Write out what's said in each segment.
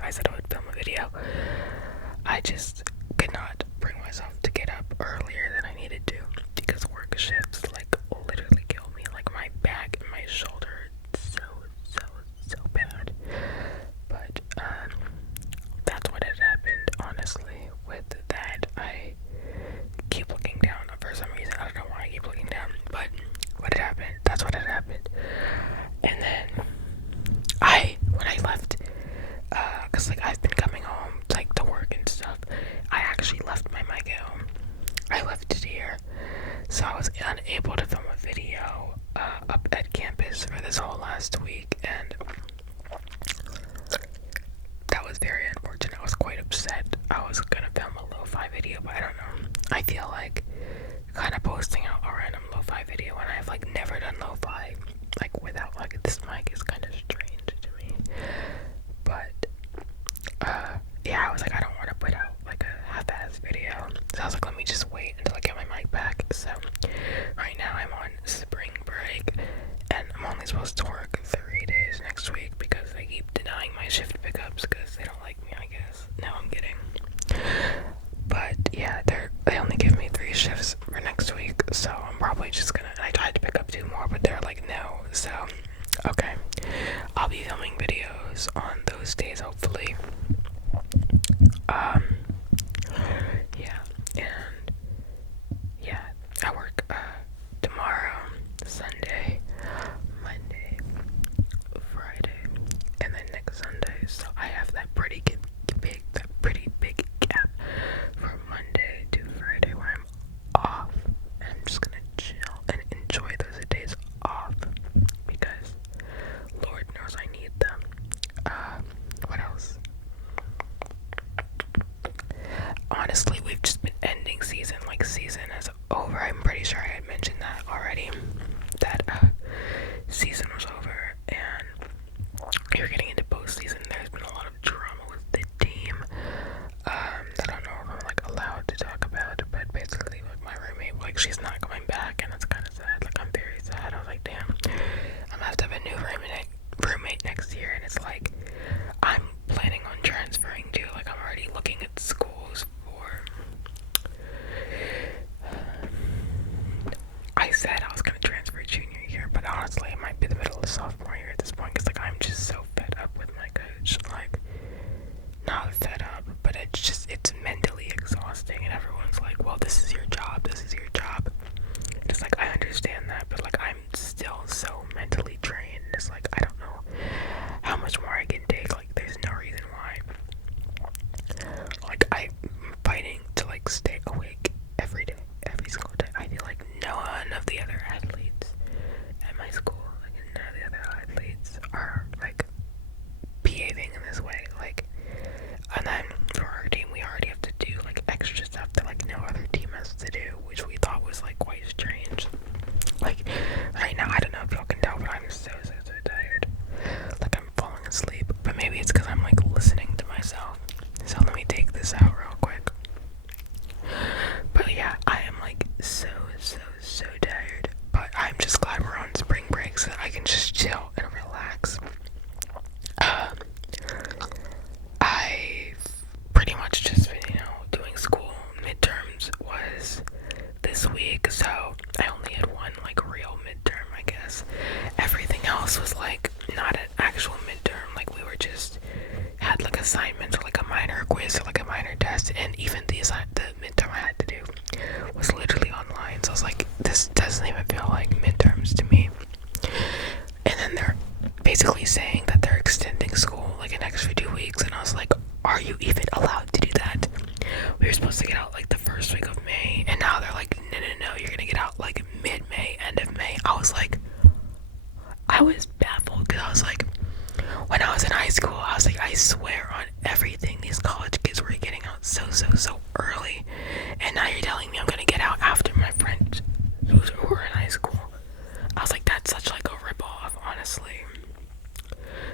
I said I would film a video. I just could not bring myself to get up earlier than I needed to because work shifts like literally kill me. Like my back and my shoulder, so bad. But that's what had happened. Honestly, with that, I keep looking down for some reason. I don't know why I keep looking down, but what had happened? That's what had happened. And then when I left, cause like I've been coming home like to work and stuff. I actually left my mic at home. I left it here, so I was unable to film a video up at campus for this whole last week, and that was very unfortunate. I was quite upset. I was gonna film a lo-fi video, but I don't know. I feel like kind of posting out a random lo-fi video when I've like never done lo-fi like without like this mic is kind of strange to me. But yeah, I was like, I don't want to put out like a half-ass video, so I was like, let me just wait until I get my mic back. So right now I'm on spring break and I'm only supposed to work 3 days next week because they keep denying my shift pickups because they don't like me, I guess. No, I'm kidding. But yeah, they only give me 3 shifts for next week, so I'm probably just gonna, and I tried to pick up 2 more, but they're like, no. So okay, I'll be filming videos on those days hopefully. Yeah, and yeah, I work tomorrow, Sunday, Monday, Friday, and then next Sunday. So I have that pretty big gap from Monday to Friday where I'm off, and I'm just gonna chill and enjoy those days off because Lord knows I need them. What else? Honestly, we've just been ending season. Like, season is over. I'm pretty sure I had mentioned that already. That season was over, and you're getting into postseason. There's been a lot of drama with the team. I don't know if I'm like allowed to talk about it, but basically, like my roommate, like she's not coming back, and it's kind of sad. Like I'm very sad. I was like, damn, I'm gonna have to have a new roommate next year, and it's like I'm planning on transferring to. Like I'm already looking at schools for. I said I was gonna transfer junior year, but honestly, it might be the middle of sophomore year at this point, because like I'm just so fed up with my coach. Like, not fed up, but it's mentally exhausting, and everyone's like, well, this is your job. And it's like, I understand that, but like I'm still so mentally drained. It's like I don't know how much more I can take. Like there's no reason why. Like I'm fighting to like stay awake every day, every single day. I feel like none of the other athletes at my school, like none of the other athletes are like behaving in this way. Like, and then for our team, we already have to do like extra stuff that like no other team has to do, which we thought was like quite strange. Like right now, I don't know if y'all can tell, but I'm so tired. Like I'm falling asleep, but maybe it's because I'm like listening to myself. So let me take this out real quick. But yeah, I am like so tired. But I'm just glad we're on spring break so that I can just chill and relax. I've pretty much just been, doing school. Midterms was this week, so I only had one like real midterm, I guess. Everything else was like not an actual midterm. Like we were just had like assignments or like a minor quiz or like a minor test, and even the midterm I had to do was literally online. So I was like, this doesn't even feel like midterms to me. And then they're basically saying that they're extending school like an extra 2 weeks, and I was like, are you even allowed to do that? We were supposed to get out like the first week of May, and now they're like, no, you're gonna get out like mid-May, end of May. I was baffled because I was like, when I was in high school, I was like, I swear on everything, these college kids were getting out so early, and now you're telling me I'm gonna get out after my friends who were in high school. I was like, that's such like a rip-off, honestly.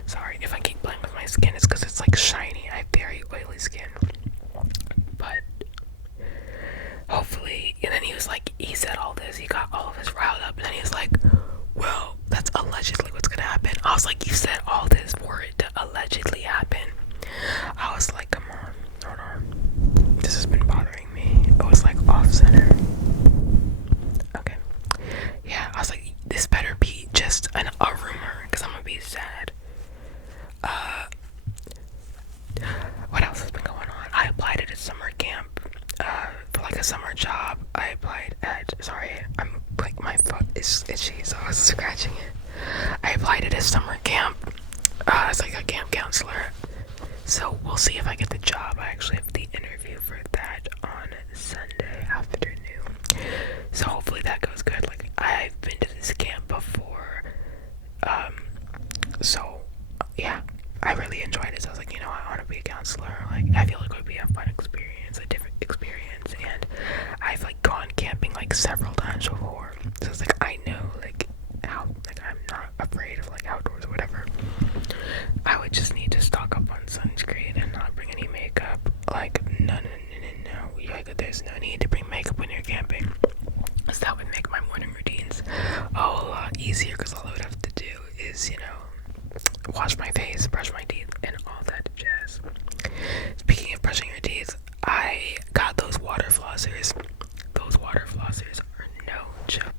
Sorry if I keep playing with my skin, it's because it's like shiny. I have very oily skin. But hopefully, and then he said all this, he got all of us riled up, and then he was like, well, that's allegedly what's gonna happen. I was like, you said all this for it to allegedly happen. a summer job. I applied at, sorry, I'm like, my foot is itchy, so I was scratching it. I applied at a summer camp as like a camp counselor. So we'll see if I get the job. I actually have the interview for that on Sunday afternoon. So hopefully that goes good. Like, I've been to this camp before. So yeah, I really enjoyed it. So I was like, I want to be a counselor. Like, I feel like it would be a fun experience, a different experience. And I've like gone camping like several times before. So it's like, I know like how, like, I'm not afraid of like outdoors or whatever. I would just need to stock up on sunscreen and not bring any makeup. Like, no. Like, there's no need to bring makeup when you're camping. So that would make my morning routines a whole lot easier, because all I would have to do is, wash my face, brush my teeth, and all that jazz. Speaking of brushing your teeth, I got those water flossers. Those water flossers are no joke.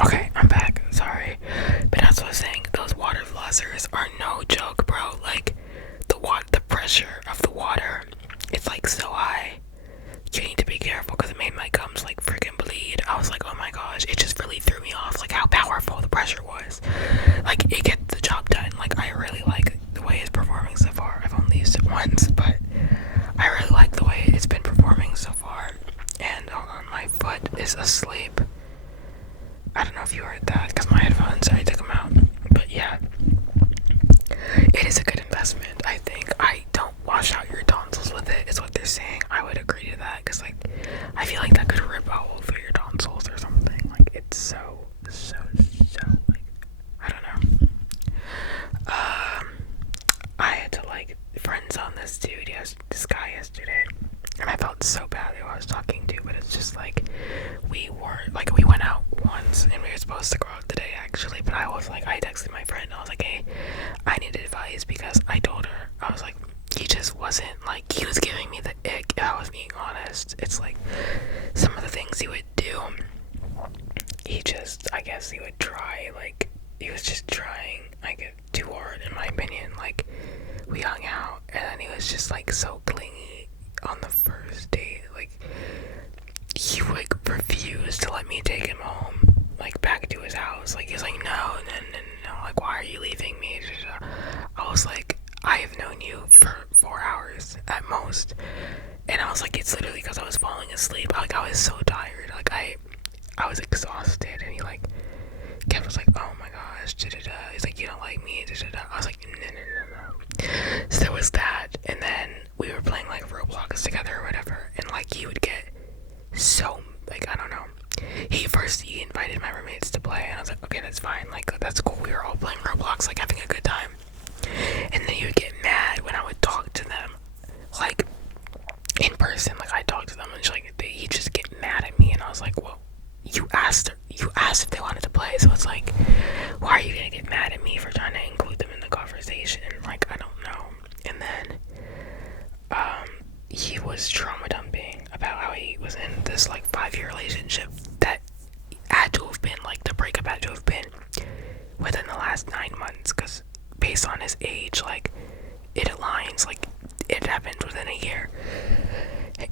Okay, I'm back. Sorry. But that's what I was saying. Those water flossers are no joke, bro. Like, the pressure of the water, it's like so high. You need to be careful, because it made my gums like freaking bleed. I was like, oh my gosh, it just really threw me off, like how powerful the pressure was. Like, it gets the job done. Like, I really like the way it's performing so far. I've only used it once, but I really like the way it's been performing so far. And hold on, my foot is asleep. I don't know if you heard that, because my headphones, I took them out. But yeah, it is a good investment, I think. I don't wash out your tonsils with it, is what they're saying. I would agree to that, because like, I feel like that could rip a hole through your tonsils or something. Like, it's so like, I don't know. I had to like friend zone this dude, this guy yesterday, and I felt so bad who I was talking to, but it's just like, we went out once, and we were supposed to go out today actually, but I texted my friend, I was like, hey, I need advice, because I told her, I was like, he just wasn't, like, he was giving me the ick, if I was being honest. It's like, some of the things he would do, I guess he would try, like, he was just trying, like, too hard, in my opinion. Like, we hung out, and then he was just, like, so clingy on the first date. Like, he, like, refused to let me take him home, like, back to his house. Like, he was like, no, like, why are you leaving me? I was like, I have known you for 4 hours at most. And I was like, it's literally because I was falling asleep. Like, I was so tired. Like, I was exhausted. And he, like, was like, oh my gosh, he's like, you don't like me, I was like, no. So there was that. And then we were playing, like, Roblox together or whatever. And, like, he would get so, like, I don't know. He invited my roommates to play. And I was like, okay, that's fine. Like, that's cool. We were all playing Roblox, like, having a good time. And then he would get mad when I would talk to them, like, in person. Like, I talked to them, and he'd just get mad at me. And I was like, well, you asked if they wanted to play, so it's like, why are you gonna get mad at me for trying to include them in the conversation? Like, I don't know. And then he was trauma dumping about how he was in this like 5-year relationship that had to have been, like, the breakup had to have been within the last 9 months, because based on his age, like, it aligns, like, it happens within a year.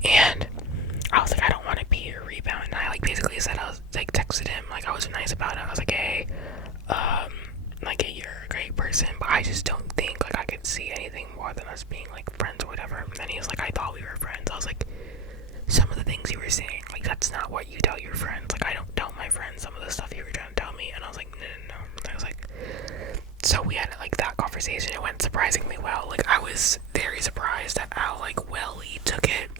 And I was like, I don't want to be a rebound. And I, like, basically said, I was like, texted him, like, I was nice about it. I was like, hey, like, hey, you're a great person, but I just don't think, like, I could see anything more than us being, like, friends or whatever. And then he was like, I thought we were friends. I was like, some of the things you were saying, like, that's not what you tell your friends. Like, I don't tell my friends some of the stuff you were trying to tell me. And I was like, no. And I was like, so we had, like, that conversation. It went surprisingly well. Like, I was very surprised at how, like, well he took it.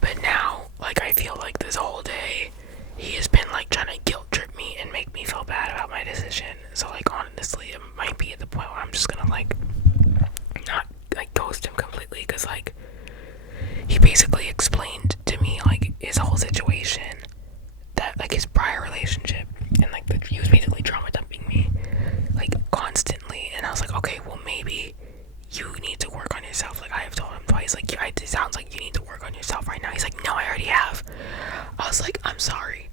But now, like, I feel like this whole day he has been, like, trying to guilt trip me and make me feel bad about my decision. So, like, honestly, it might be at the point where I'm just gonna, like, not, like, ghost him completely, because, like, he basically explained to me, like, his whole situation, that, like, his prior relationship, and, like, he was basically trauma dumping me, like, constantly. And I was like, okay, well, maybe you need to work on yourself. Like, I have told him twice, like, it sounds like you need to work on yourself right now. He's like, no, I already have. I was like, I'm sorry,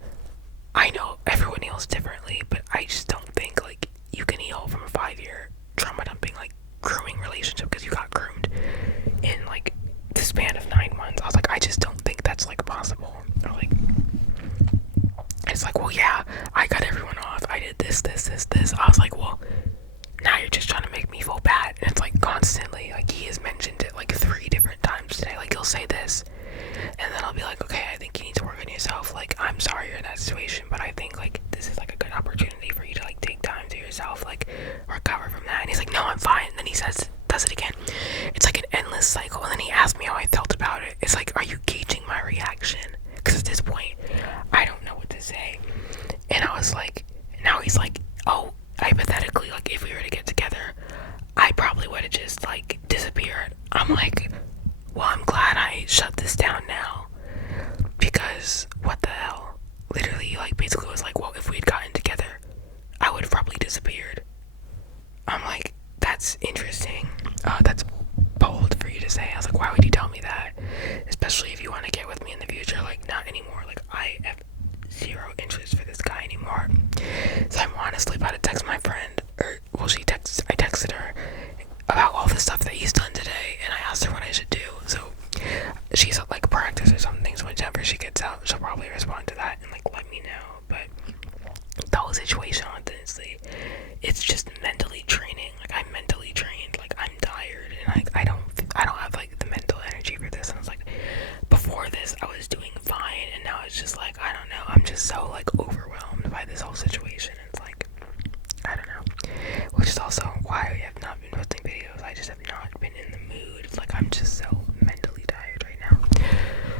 I know everyone heals differently, but I just don't think, like, you can heal from a 5-year trauma dumping, like, grooming relationship, because you got groomed in, like, the span of 9 months. I was like, I just don't think that's, like, possible. like, well, I'm glad I shut this down now, because what the hell? Literally, like, basically was like, well, if we had gotten together, I would have probably disappeared. I'm like, that's interesting. That's bold for you to say. I was like, why would you tell me that? Especially if you want to get with me in the future. Like, not anymore. Like, I have zero interest for this guy anymore. So I'm honestly about to text my friend, or, well, I texted her about all the stuff that he's done today, and I asked her what I should do. So she's at like practice or something, so whenever she gets out, she'll probably respond to that and like let me know. But the whole situation, honestly, it's just mentally draining. Like, I'm mentally drained. Like, I'm tired, and like I don't have like the mental energy for this. And it's like, before this I was doing fine, and now it's just like, I don't know, I'm just so like overwhelmed by this whole situation. It's like, I don't know, which is also why I have not been posting videos. I just have not been in the mood. It's like, I'm just so mentally tired right now.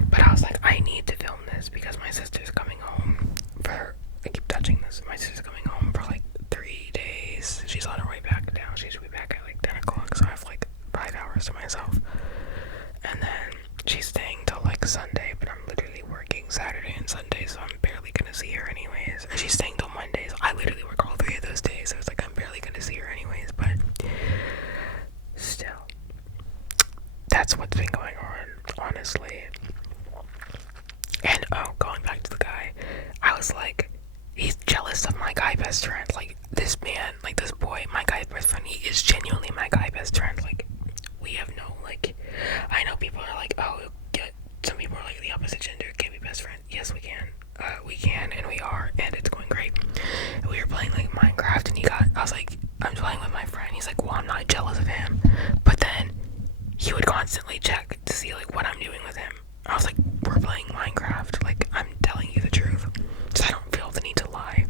But I was like, I need to film this because my sister's coming home for, I keep touching this, my sister's coming home for like 3 days. She's on her way back down. She should be back at like 10 o'clock, so I have like 5 hours to myself. And then she's staying till like Sunday, but I'm literally working Saturday and Sunday, so I'm barely gonna see her anyways. And she's staying till Monday, so I literally work all 3 of those days, so it's like I'm barely gonna see her anyways. But still, that's what's been going on, honestly. And going back to the guy, I was like, he's jealous of my guy best friend. Like, this man, like this boy, my guy best friend, he is genuinely my guy best friend. Like, we have no, like, I know people are like, oh, some people are like, the opposite gender can't be best friend. Yes, we can. We can, and we are, and it's going great. And we were playing like Minecraft, and I was like, I'm playing with my friend. He's like, well, I'm not jealous of him. But then he would constantly check to see like what I'm doing with him. I was like, we're playing Minecraft. Like, I'm telling you the truth, so I don't feel the need to lie.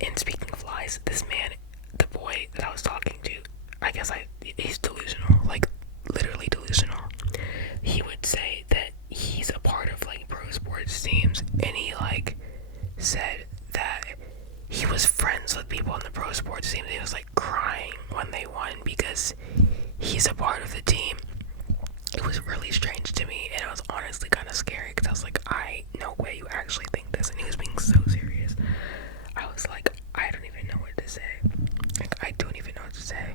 And speaking of lies, this man, the boy that I was talking to, I guess he's delusional. Like, literally delusional. He would say that he's a part of like pro sports teams, and he like said that he was friends with people on the pro sports team. He was like crying when they won because he's a part of the team. It was really strange to me, and it was honestly kind of scary because I was like, no way you actually think this. And he was being so serious. I was like, I don't even know what to say. Like, I don't even know what to say.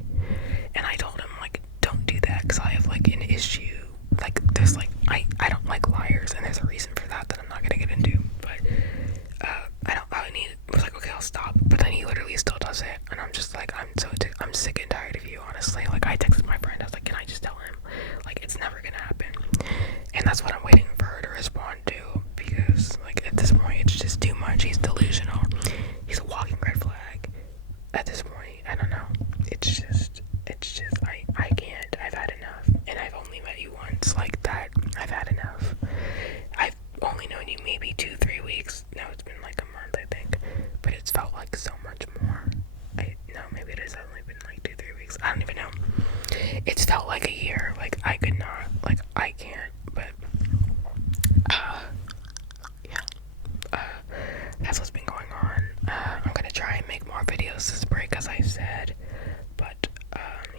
And I told him, like, don't do that because I have like an issue. Like, there's like, I don't like liars, and there's a reason for that I'm not gonna get into. But I was like, okay, I'll stop. But then he literally still does it, and I'm just like, I'm sick and tired of you, honestly. Like, I texted my friend, I was like, can I just tell him? Like, it's never gonna happen. And that's what I'm waiting for her to respond to, because like at this point it's just too much. He's delusional. He's a walking red flag. At this point, I don't know. It's just I can't. I've had enough. And I've only met you once. Like that. I've had enough. I've only known you maybe 2-3 weeks. Now it's been like a month, I think. But it's felt like so much more. No, maybe it has only been like 2-3 weeks. I don't even know. It's felt like a year. Like, I could not. Like, I can't. But yeah. That's what's been going on. I'm gonna try and make more videos this break, as I said. But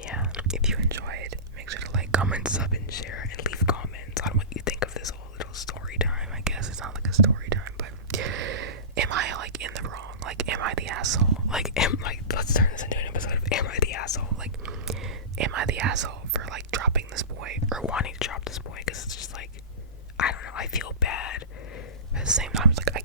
yeah, if you enjoyed, make sure to like, comment, sub, and share, and leave comments on what you think of this whole little story time. I guess it's not like a story time, but am I like in the wrong? Like, am I the asshole? Like, let's turn this into an episode of Am I the Asshole? Like, am I the asshole for like dropping this boy or wanting to drop this boy? Because it's just like, I don't know, I feel bad. At the same time, it's like,